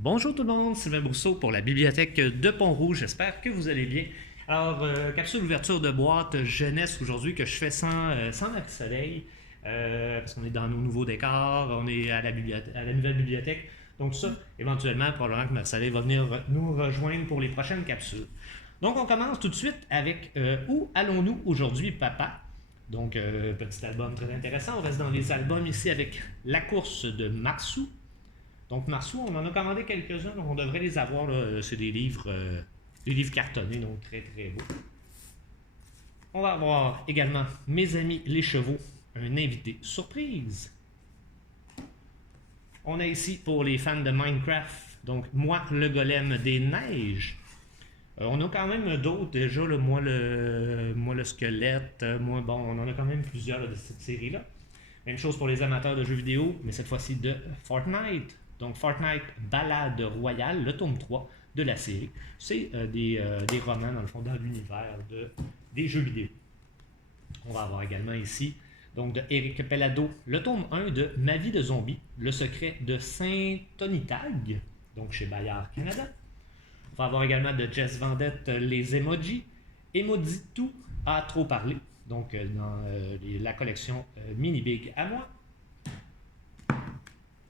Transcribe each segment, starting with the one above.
Bonjour tout le monde, Sylvain Brousseau pour la bibliothèque de Pont-Rouge. J'espère que vous allez bien. Alors, capsule ouverture de boîte jeunesse aujourd'hui que je fais sans Marie-Soleil, parce qu'on est dans nos nouveaux décors, on est à la nouvelle bibliothèque. Donc ça, éventuellement, probablement que Marie-Soleil va venir nous rejoindre pour les prochaines capsules. Donc on commence tout de suite avec Où allons-nous aujourd'hui, papa? Donc, petit album très intéressant. On reste dans les albums ici avec La course de Marsou. Donc, Marceau, on en a commandé quelques-uns, donc on devrait les avoir. C'est des livres cartonnés, donc très très beaux. On va avoir également Mes amis les chevaux, un invité surprise. On a ici pour les fans de Minecraft, donc Moi le golem des neiges. On a quand même d'autres déjà, moi le squelette, bon, on en a quand même plusieurs de cette série-là. Même chose pour les amateurs de jeux vidéo, mais cette fois-ci de Fortnite. Donc Fortnite Ballade Royale, le tome 3 de la série. C'est des romans, dans le fond, dans l'univers des jeux vidéo. On va avoir également ici, donc de Eric Pellado, le tome 1 de Ma vie de zombie, le secret de Saint-Onitag, donc chez Bayard Canada. On va avoir également de Jess Vendette, les emojis. Emoditou a trop parlé, donc dans la collection Mini Big à moi.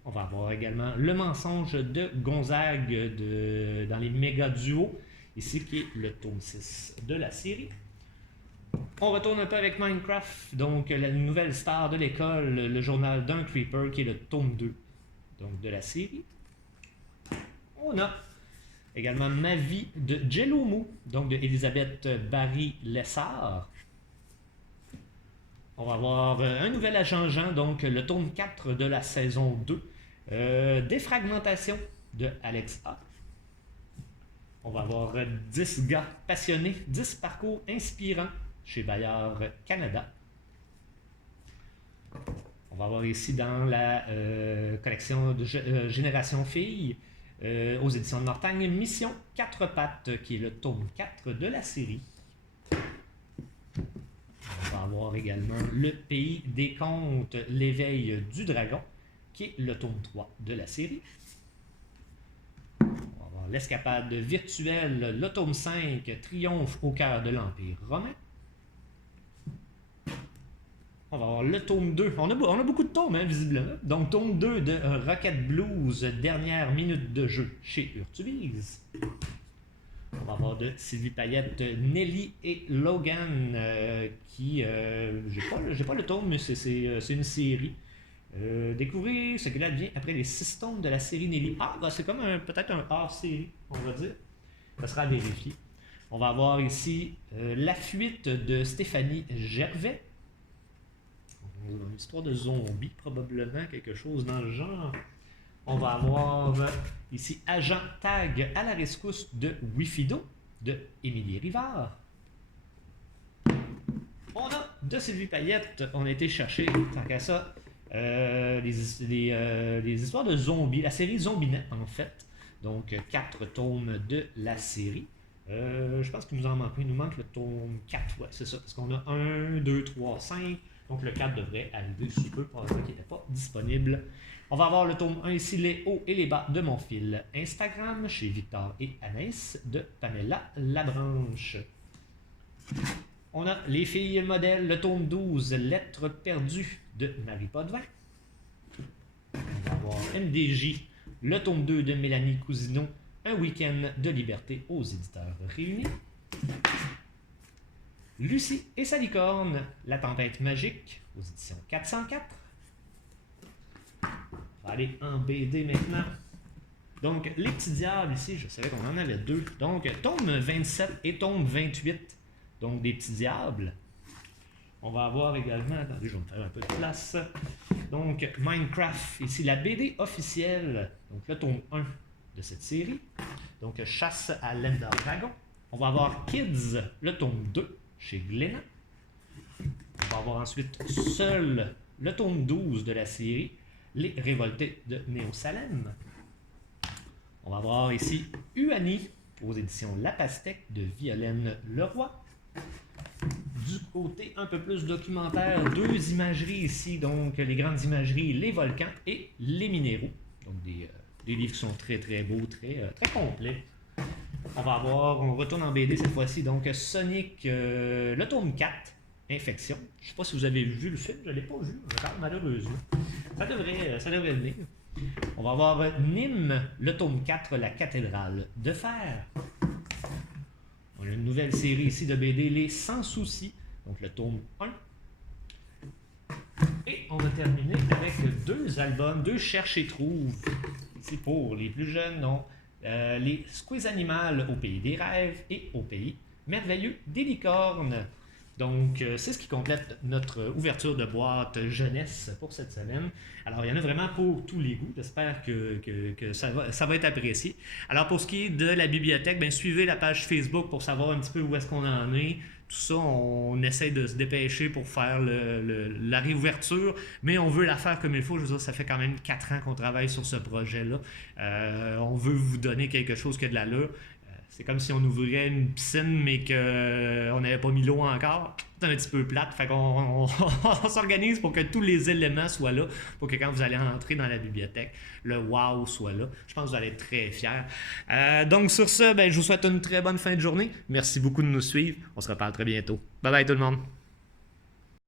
On va avoir également Le mensonge de Gonzague dans les méga duos, ici qui est le tome 6 de la série. On retourne un peu avec Minecraft, donc la nouvelle star de l'école, le journal d'un creeper qui est le tome 2 donc, de la série. On a également Ma vie de Jello donc de Elisabeth Barry-Lessard. On va avoir un nouvel agent Jean, donc le tome 4 de la saison 2. Défragmentation de Alex A. On va avoir 10 gars passionnés, 10 parcours inspirants chez Bayard Canada. On va avoir ici dans la collection de Génération Filles, aux éditions de Mortagne, Mission 4 pattes, qui est le tome 4 de la série. On va avoir également Le Pays des Contes, l'éveil du dragon, qui est le tome 3 de la série. On va avoir L'escapade virtuelle, le tome 5, Triomphe au cœur de l'Empire romain. On va avoir le tome 2. On a beaucoup de tomes, visiblement. Donc, tome 2 de Rocket Blues, dernière minute de jeu chez Urtubise. On va avoir de Sylvie Payette, Nelly et Logan, qui... j'ai pas le tome, mais c'est une série. Découvrir ce qu'il advient après les 6 tomes de la série Nelly. C'est comme peut-être un hors-série, on va dire. Ça sera à vérifier. On va avoir ici La fuite de Stéphanie Gervais. Une histoire de zombie, probablement quelque chose dans le genre. On va avoir ici Agent Tag à la rescousse de Wifido de Émilie Rivard. On a de Sylvie Payette, on a été chercher, tant qu'à ça, les histoires de zombies, la série Zombinet en fait. Donc 4 tomes de la série. Je pense qu'il nous en manque un. Il nous manque le tome 4, ouais, c'est ça. Parce qu'on a 1, 2, 3, 5. Donc le 4 devrait arriver sous peu, pour l'instant qui n'était pas disponible. On va avoir le tome 1 ici, les hauts et les bas de mon fil Instagram, chez Victor et Anaïs, de Pamela Labranche. On a Les filles modèles, le tome 12, Lettres perdues, de Marie Potvin. On va avoir MDJ, le tome 2 de Mélanie Cousineau, Un week-end de liberté aux éditeurs réunis. Lucie et sa licorne, La tempête magique, aux éditions 404. On va aller en BD maintenant. Donc, Les petits diables ici, je savais qu'on en avait 2. Donc, tome 27 et tome 28. Donc, des petits diables. On va avoir également, attendez, je vais me faire un peu de place. Donc, Minecraft, ici, la BD officielle. Donc, le tome 1 de cette série. Donc, Chasse à l'Ender Dragon. On va avoir Kids, le tome 2. Chez Glénat. On va avoir ensuite Seul, le tome 12 de la série, Les Révoltés de Néo-Salem. On va avoir ici Uani, aux éditions La Pastèque de Violaine Leroy. Du côté un peu plus documentaire, 2 imageries ici, donc les grandes imageries, les volcans et les minéraux. Donc des Des livres qui sont très très beaux, très complets. On retourne en BD cette fois-ci. Donc Sonic, le tome 4, Infection. Je ne sais pas si vous avez vu le film, je ne l'ai pas vu, malheureusement. Ça devrait venir. On va avoir Nîmes, le tome 4, La cathédrale de fer. On a une nouvelle série ici de BD, Les Sans Soucis, donc le tome 1. Et on va terminer avec 2 albums, 2 cherche et trouve. Ici pour les plus jeunes, non. Les Squiz Animal au pays des rêves et au pays merveilleux des licornes. Donc, c'est ce qui complète notre ouverture de boîte jeunesse pour cette semaine. Alors, il y en a vraiment pour tous les goûts. J'espère que ça va être apprécié. Alors, pour ce qui est de la bibliothèque, bien, suivez la page Facebook pour savoir un petit peu où est-ce qu'on en est. Tout ça, on essaie de se dépêcher pour faire la réouverture, mais on veut la faire comme il faut. Je veux dire, ça fait quand même 4 ans qu'on travaille sur ce projet-là. On veut vous donner quelque chose qui a de l'allure. C'est comme si on ouvrait une piscine, mais qu'on n'avait pas mis l'eau encore. C'est un petit peu plate. Fait qu'on on s'organise pour que tous les éléments soient là, pour que quand vous allez entrer dans la bibliothèque, le wow soit là. Je pense que vous allez être très fiers. Donc sur ce, je vous souhaite une très bonne fin de journée. Merci beaucoup de nous suivre. On se reparle très bientôt. Bye bye tout le monde.